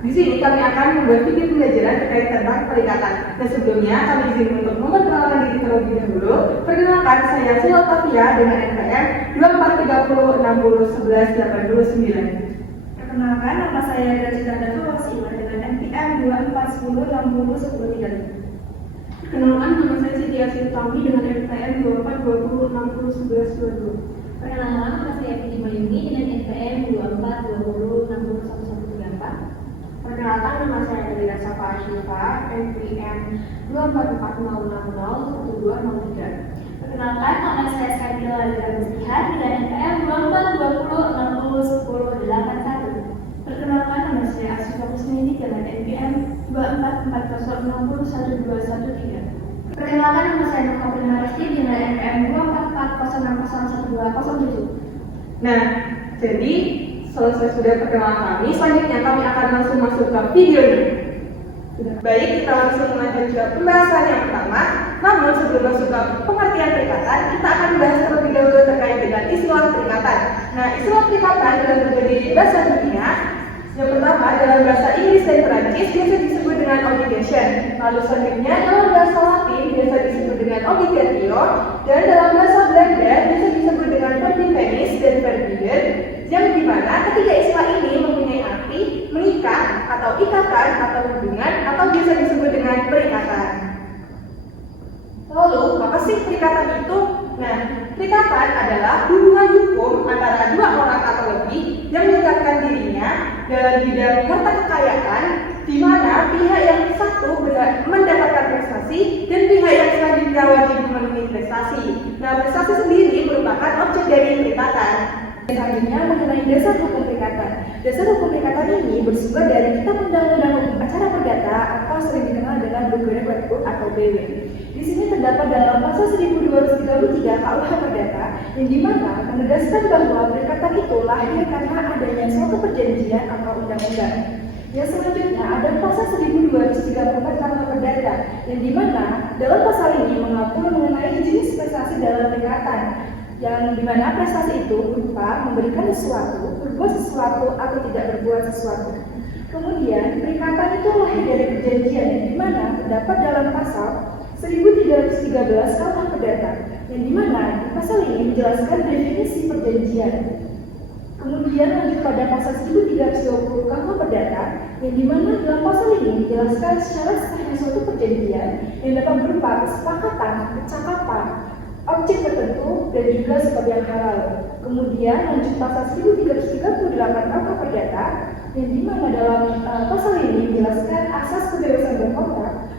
Di sini kami akan membuat video pembelajaran terkait tentang perikatan. Dan sebelumnya kami izin untuk memperkenalkan diri terlebih dahulu. Perkenalkan, saya Sila Tafia dengan NPM 2430601189. Perkenalkan, nama saya Rajita Darwasila dengan NPM 2410601013. Perkenalkan, nama saya Siti Asin Tami dengan NPM 2420601122. Perkenalkan, nama saya Fidi Mayuni dengan NPM 2420601114. Perkenalkan, nama saya Nadira Safa Ashifa, NPM 2440601203. Perkenalkan, nama saya Skandila Ladra Mustihan dengan NPM 2420601081. Perkenalkan, nama saya Asyifa Kusmini dengan NPM 2440601213. Perkenalkan, nama saya Nurka Purnarasti dengan NPM 2440601207. Nah, jadi selesai sudah perkenalan kami, selanjutnya kami akan langsung masuk ke videonya. Baik, kita langsung lanjut ke pembahasan yang pertama. Namun sebelum masuk ke pengertian perikatan, kita akan bahas terlebih dahulu terkait dengan istilah perikatan. Nah, istilah perikatan dalam berbagai bahasa dunia. Yang pertama, dalam bahasa Inggris dan Perancis biasa disebut dengan obligation. Lalu selanjutnya dalam bahasa Latin biasa disebut dengan obligatio, dan dalam bahasa Belanda biasa disebut dengan verbintenis dan verbiden, yang dimana ketiga istilah ini mempunyai arti mengikat atau ikatan atau hubungan atau bisa disebut dengan perikatan. Lalu, apa sih perikatan itu? Nah, perikatan adalah hubungan hukum antara dua orang atau lebih yang mengikatkan dirinya dalam bidang harta kekayaan, di mana pihak yang satu mendapatkan prestasi dan pihak yang selanjutnya wajib memenuhi prestasi. Nah, prestasi sendiri merupakan objek dari perikatan. Selanjutnya mengenai dasar hukum perikatan. Dasar hukum perikatan ini bersumber dari Kitab Undang-Undang Hukum Acara Perdata atau sering dikenal dengan Burgerlijk Wet Code atau BW. Di sini terdapat dalam pasal 1233 KUH Perdata yang dimana menegaskan bahwa perikatan itu lahir karena adanya suatu perjanjian atau undang-undang. Yang selanjutnya ada pasal 1234 KUH Perdata yang dimana dalam pasal ini mengatur mengenai jenis prestasi dalam perikatan, yang dimana prestasi itu berupa memberikan sesuatu, berbuat sesuatu, atau tidak berbuat sesuatu. Kemudian, perikatan itu lahir dari perjanjian yang dimana terdapat dalam pasal 1313 KUH Perdata, yang dimana di pasal ini menjelaskan definisi perjanjian. Kemudian lanjut pada pasal 1320 KUH Perdata, yang dimana dalam pasal ini menjelaskan secara sahnya suatu perjanjian yang dapat berupa kesepakatan, kecakapan, objek tertentu dan juga sebab yang halal. Kemudian lanjut pasal 1338 KUH Perdata, yang dimana dalam pasal ini menjelaskan asas kebebasan berkontrak,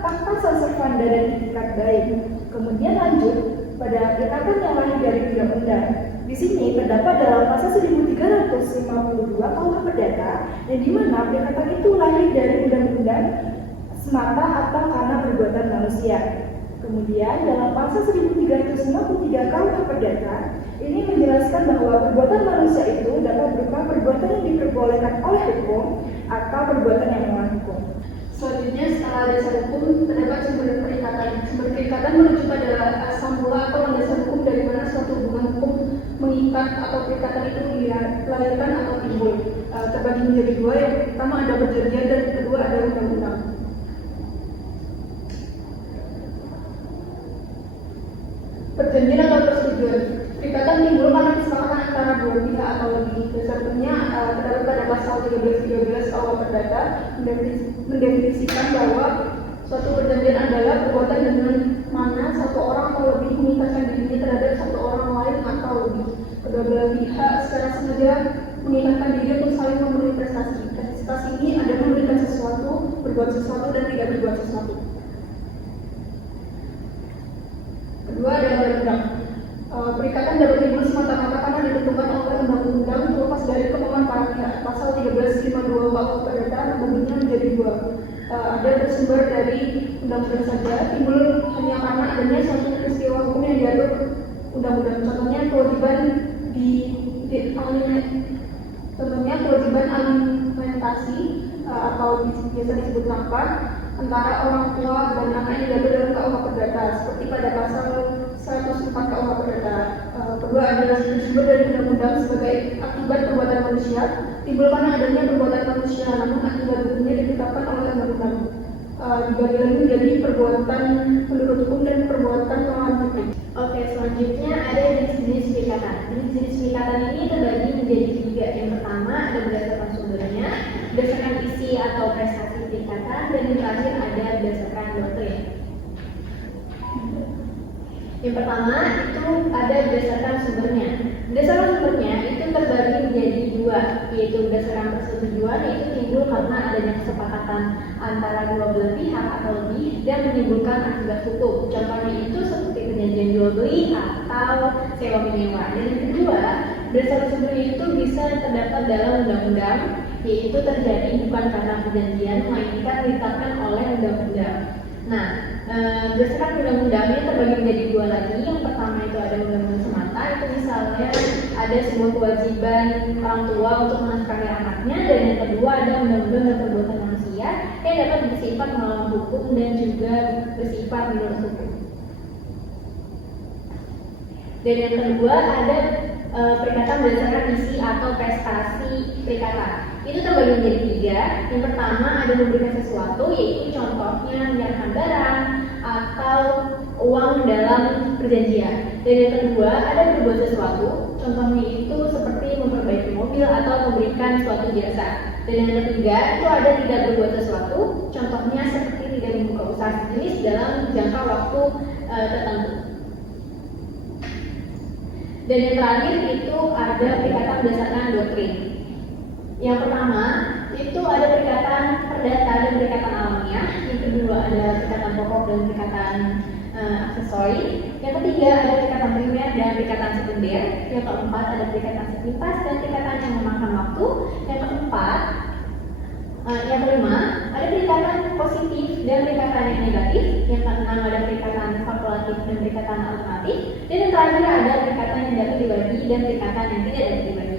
fakta servanda dan itikat baik. Kemudian lanjut pada perikatan yang lahir dari undang-undang. Di sini terdapat dalam pasal 1352 KUH Perdata, yang dimana perikatan itu lahir dari undang-undang semata atau karena perbuatan manusia. Kemudian dalam pasal 1353 KUH Perdata ini menjelaskan bahwa perbuatan manusia itu dapat berupa perbuatan yang diperbolehkan oleh hukum atau perbuatan yang melawan hukum. Selanjutnya, setelah dasar hukum, terdapat sumber perikatan. Sumber perikatan merujuk pada asal mula atau landasan hukum dari mana suatu hubungan hukum mengikat atau perikatan itu dilahirkan atau timbul. Terbagi menjadi dua, yang pertama ada perjanjian dan yang kedua ada undang-undang. Perjanjian atau persetujuan. Perikatan timbul karena kesepakatan antara dua pihak atau lebih. Dasar hukumnya terdapat pada pasal 1313 KUH Perdata mendefinisikan bahwa suatu perjanjian adalah perbuatan dengan mana satu orang atau lebih mengikatkan dirinya terhadap satu orang lain atau lebih. Kedua belah pihak secara sengaja mengikatkan diri untuk saling memenuhi prestasi. Prestasi ini ada memberikan sesuatu, berbuat sesuatu, dan tidak berbuat sesuatu. Kedua adalah undang-undang. Perikatan dapat timbul semata-mata karena ditentukan oleh undang-undang terlepas dari kemauan para pihak. Pasal 1352 KUH Perdata membagi menjadi dua. Ada bersumber dari undang-undang saja, timbul hanya karena adanya suatu peristiwa hukum yang diatur undang-undang. Contohnya kewajiban kewajiban alimentasi atau biasa disebut nafkah antara orang tua dan anak yang diatur dalam KUH Perdata, seperti pada pasal 104 KUH Perdata. Kedua adalah bersumber dari undang-undang sebagai akibat perbuatan manusia timbul karena adanya perbuatan manusia namun akibat hukumnya ditetapkan oleh undang-undang. Dibagi lagi menjadi perbuatan menurut hukum dan perbuatan melawan hukum. Oke, selanjutnya ada jenis-jenis perikatan. Jenis-jenis perikatan ini terbagi menjadi 3. Yang pertama ada berdasarkan sumbernya, berdasarkan isi atau prestasi perikatan, dan yang terakhir ada berdasarkan doktrin. Yang pertama itu ada berdasarkan sumbernya. Berdasarkan sumbernya itu terbagi menjadi 2, yaitu berdasarkan persetujuan, yaitu timbul karena adanya kesepakatan antara dua belah pihak atau lebih dan menimbulkan akibat hukum. Contohnya itu seperti perjanjian jual beli atau sewa menyewa. Dan yang kedua, berdasarkan sumbernya itu bisa terdapat dalam undang-undang, yaitu terjadi bukan karena perjanjian, melainkan ditetapkan oleh undang-undang. Nah, berdasarkan undang-undang ini terbagi menjadi 2 lagi. Yang pertama itu ada undang-undang semata, itu misalnya ada sebuah kewajiban orang tua untuk menafkahi anaknya, dan yang kedua ada undang-undang dan perbuatan manusia yang dapat bersifat melawan hukum dan juga bersifat menurut hukum. Dan yang kedua ada perikatan berdasarkan isi atau prestasi perikatan. Itu terbagi menjadi 3. Yang pertama ada memberikan sesuatu, yaitu contohnya menyerahkan barang atau uang dalam perjanjian. Dan yang kedua ada berbuat sesuatu, contohnya itu seperti memperbaiki mobil atau memberikan suatu jasa. Dan yang ketiga itu ada tidak berbuat sesuatu, contohnya seperti tidak membuka usaha sejenis dalam jangka waktu tertentu. Dan yang terakhir itu ada perikatan berdasarkan doktrin. Yang pertama itu ada perikatan perdata dan perikatan alamiah. Yang kedua ada perikatan pokok dan perikatan aksesori. Yang ketiga ada perikatan primer dan perikatan sekunder. Yang keempat ada perikatan sepintas dan perikatan yang memakan waktu. Yang kelima ada perikatan positif dan perikatan yang negatif. Yang keenam ada perikatan kalkulatif dan perikatan alternatif. Dan yang terakhir ada perikatan yang dapat dibagi dan perikatan yang tidak dapat dibagi.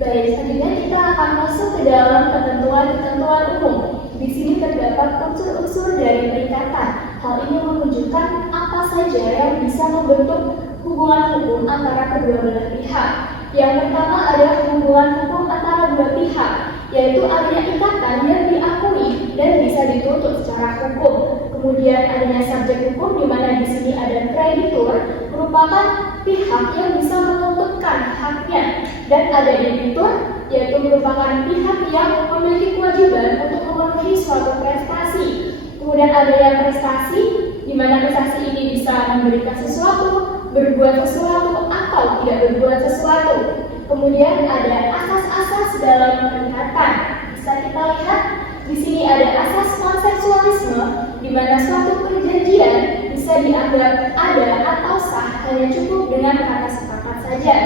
Baik, selanjutnya kita akan masuk ke dalam ketentuan-ketentuan umum. Di sini terdapat unsur-unsur dari perikatan. Hal ini menunjukkan apa saja yang bisa membentuk hubungan hukum antara kedua belah pihak. Yang pertama ada hubungan hukum antara dua pihak, yaitu adanya ikatan yang diakui dan bisa dituntut secara hukum. Kemudian adanya subjek hukum, di mana di sini ada kreditur, merupakan pihak yang bisa menuntutkan haknya, dan ada debitur, yaitu merupakan pihak yang memiliki kewajiban untuk memenuhi suatu prestasi. Kemudian ada yang prestasi, di mana prestasi ini bisa memberikan sesuatu, berbuat sesuatu, atau tidak berbuat sesuatu. Kemudian ada asas-asas dalam perikatan. Bisa kita lihat di sini ada asas konsensualisme, di mana suatu perjanjian bisa dianggap ada atau sah hanya cukup dengan kata sepakat saja.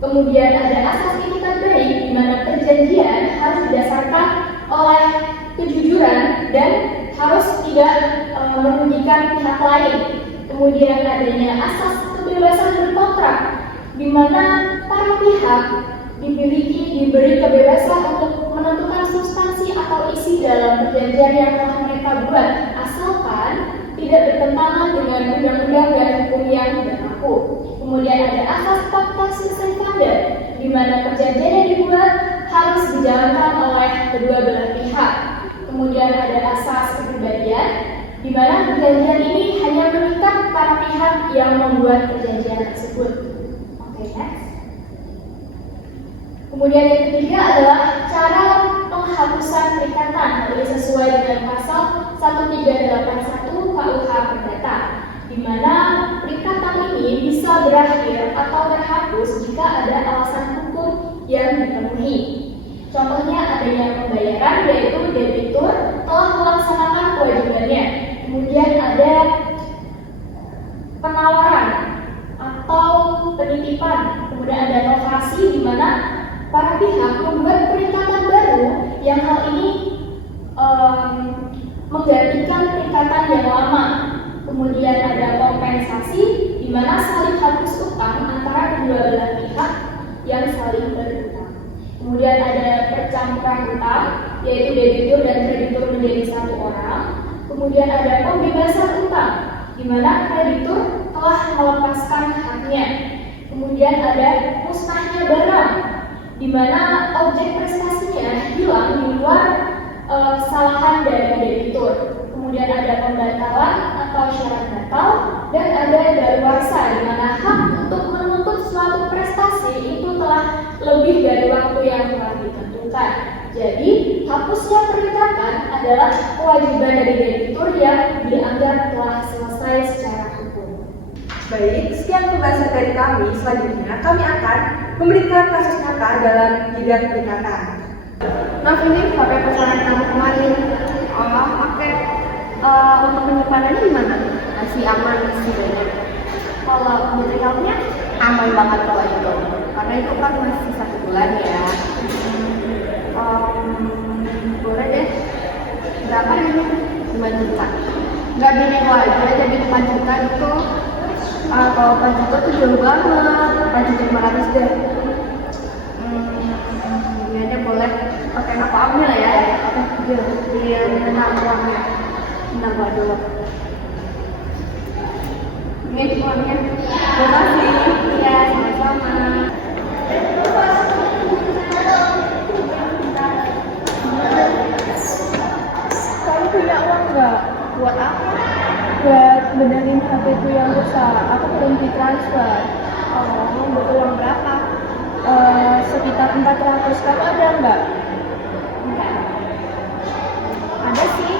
Kemudian ada asas itikat baik, di mana perjanjian harus didasarkan oleh kejujuran dan harus tidak merugikan pihak lain. Kemudian adanya asas kebebasan berkontrak, di mana para pihak diberi kebebasan untuk menentukan substansi atau isi dalam perjanjian yang telah mereka buat, asalkan tidak bertentangan dengan undang-undang dan hukum yang berlaku. Kemudian ada asas fakta sunt servanda, di mana perjanjian yang dibuat harus dijalankan oleh kedua belah pihak. Kemudian ada asas kepribadian, di mana perjanjian ini hanya mengikat para pihak yang membuat perjanjian tersebut. Oke, next. Kemudian yang ketiga adalah cara penghapusan perikatan. Hal ini sesuai dengan pasal 1381 KUH Perdata, di mana perikatan ini bisa berakhir atau terhapus jika ada alasan hukum yang dipenuhi. Contohnya adanya pembayaran, yaitu debitur telah melaksanakan kewajibannya. Kemudian ada penawaran atau penitipan. Kemudian ada novasi, di mana para pihak membuat perikatan baru yang hal ini menggantikan perikatan yang lama. Kemudian ada kompensasi, di mana saling hapus utang antara kedua belah pihak yang saling berutang. Kemudian ada percampuran utang, yaitu debitur dan kreditur menjadi satu orang. Kemudian ada pembebasan utang, di mana kreditur telah telah melepaskan haknya. Kemudian ada musnahnya barang, di mana objek prestasinya hilang di luar kesalahan dari debitur. Kemudian ada pembatalan atau syarat batal, dan ada daluarsa, di mana hak untuk menuntut suatu prestasi itu telah lebih dari waktu yang telah ditentukan. Jadi, hapusnya perikatan adalah kewajiban dari debitur yang dianggap telah selesai secara hukum. Baik, sekian pembahasan dari kami. Selanjutnya, kami akan memberikan kasus nyata dalam bidang perikatan. Maaf, ini HP pesanan kamu kemarin. Oh, oke. Untuk penyimpanannya gimana? Masih aman sih banyak. Kalau materialnya aman banget kalau itu, karena itu kan masih 1 bulan ya. Boleh deh. Berapa ini? 5 juta. Nggak dinego aja, jadi 4 juta itu. Kalau 4 juta tuh jauh banget. 4 juta 500 deh. Ini aja boleh. Oke, aku ambil ya. Oke, biar menang uangnya. Menang gua dulu. Ini uangnya. Terima kasih. Ya, sama-sama. Kamu punya uang nggak? Buat apa? Buat benerin HP itu yang rusak. Aku berhenti transfer. Oh, butuh uang berapa? Sekitar 400. Kamu ada nggak? Enggak. Ada sih.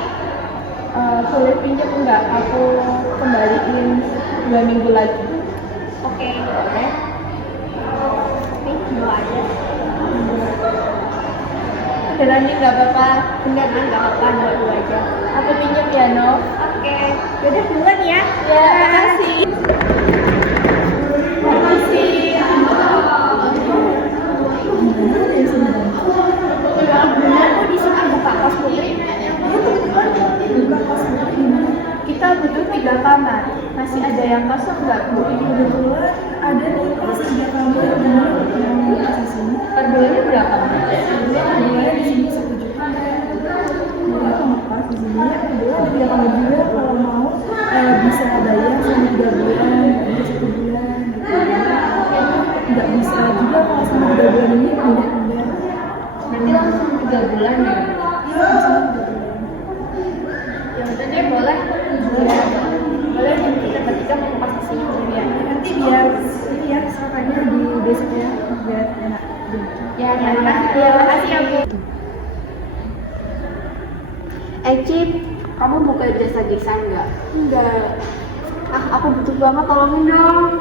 Boleh pinjam nggak? Aku kembaliin 2 minggu lagi. Oke, boleh. Oke, dua aja. Beneran nih nggak apa-apa. Enggak, enggak apa-apa, dua aja. Aku pinjam ya, Nov. Oke, yaudah duluan ya. Ya, makasih. Makasih. Benar kok di sini buka kos putri. Kita butuh 3 kamar. Masih ada yang kosong nggak, Bu? Kebetulan ada nih kos 3 kamar yang di sini. Per bulannya berapa? Bulannya di sini 1 juta. Berapa kamar kos di sini? Ada 3 kamar juga. Kalau mau bisa bayar selama 3 bulan, bayar 1 bulan. Nggak bisa juga kalau selama 3 bulan ini pindah-pindah. Nanti langsung 3 bulan ya. Iya, bisa 3 bulan. Ya udah deh, boleh. Boleh, kita bertiga mau pas di sini ya. Nanti biar ini ya sarapannya di besok ya, biar enak. Ya, terima kasih ya, Bu. Cip, kamu buka jasa desain nggak? Enggak. Aku butuh banget, tolongin dong.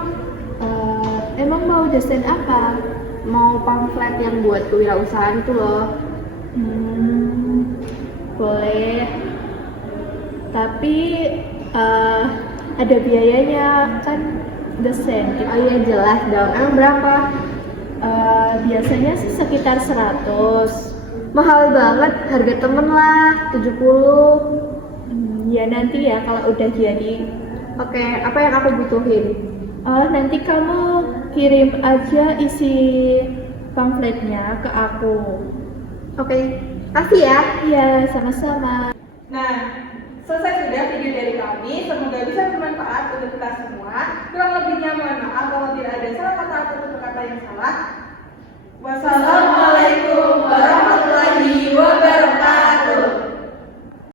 Emang mau desain apa? Mau pamflet yang buat kewirausahaan itu loh. Boleh. Tapi ada biayanya kan desain. Oh iya, jelas dong. Emang berapa? Biasanya sih sekitar 100. Mahal banget, harga temen lah, 70. Ya nanti ya kalau udah jadi. Oke, apa yang aku butuhin? Nanti kamu kirim aja isi pamfletnya ke aku. Oke, kasih ya. Iya, sama-sama. Nah, selesai sudah video dari kami. Semoga bisa bermanfaat untuk kita semua. Kurang lebihnya mohon maaf kalau tidak ada salah kata atau tutur kata yang salah. Wassalamualaikum warahmatullahi wabarakatuh.